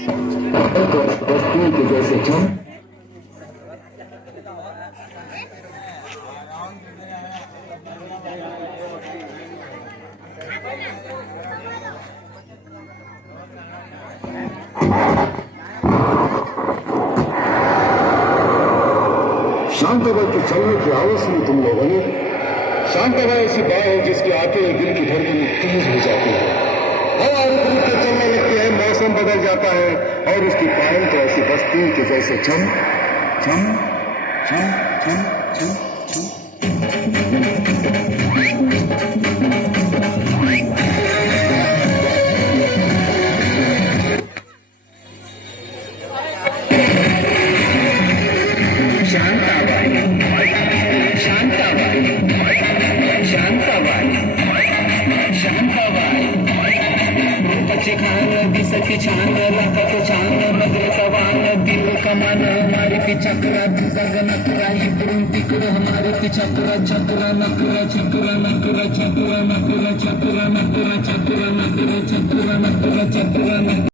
वस्तुओं के जैसे चम शांतबाई के चलने की आवाज सुनी तुम लोगों ने। शांतबाई ऐसी बात है जिसके आते ही दिल की धड़कन तेज हो जाती है, हवा रुक रुक के चलने लगती है, मौसम बदल जाता है और उसकी पायल तो ऐसी बस्ती के जैसे चम चम चम चम चम चम। छान दिसती छान लागत छान नजरेचा वान दिल कमान हमारी ती चक्रा जगन नकरा इकडून तिकडं हमारी ती चक्रा चक्रा नकरा चक्रा नकरा चक्रा नकरा चक्रा नकरा चक्रा नकरा चक्रा नकरा चक्रा नकरा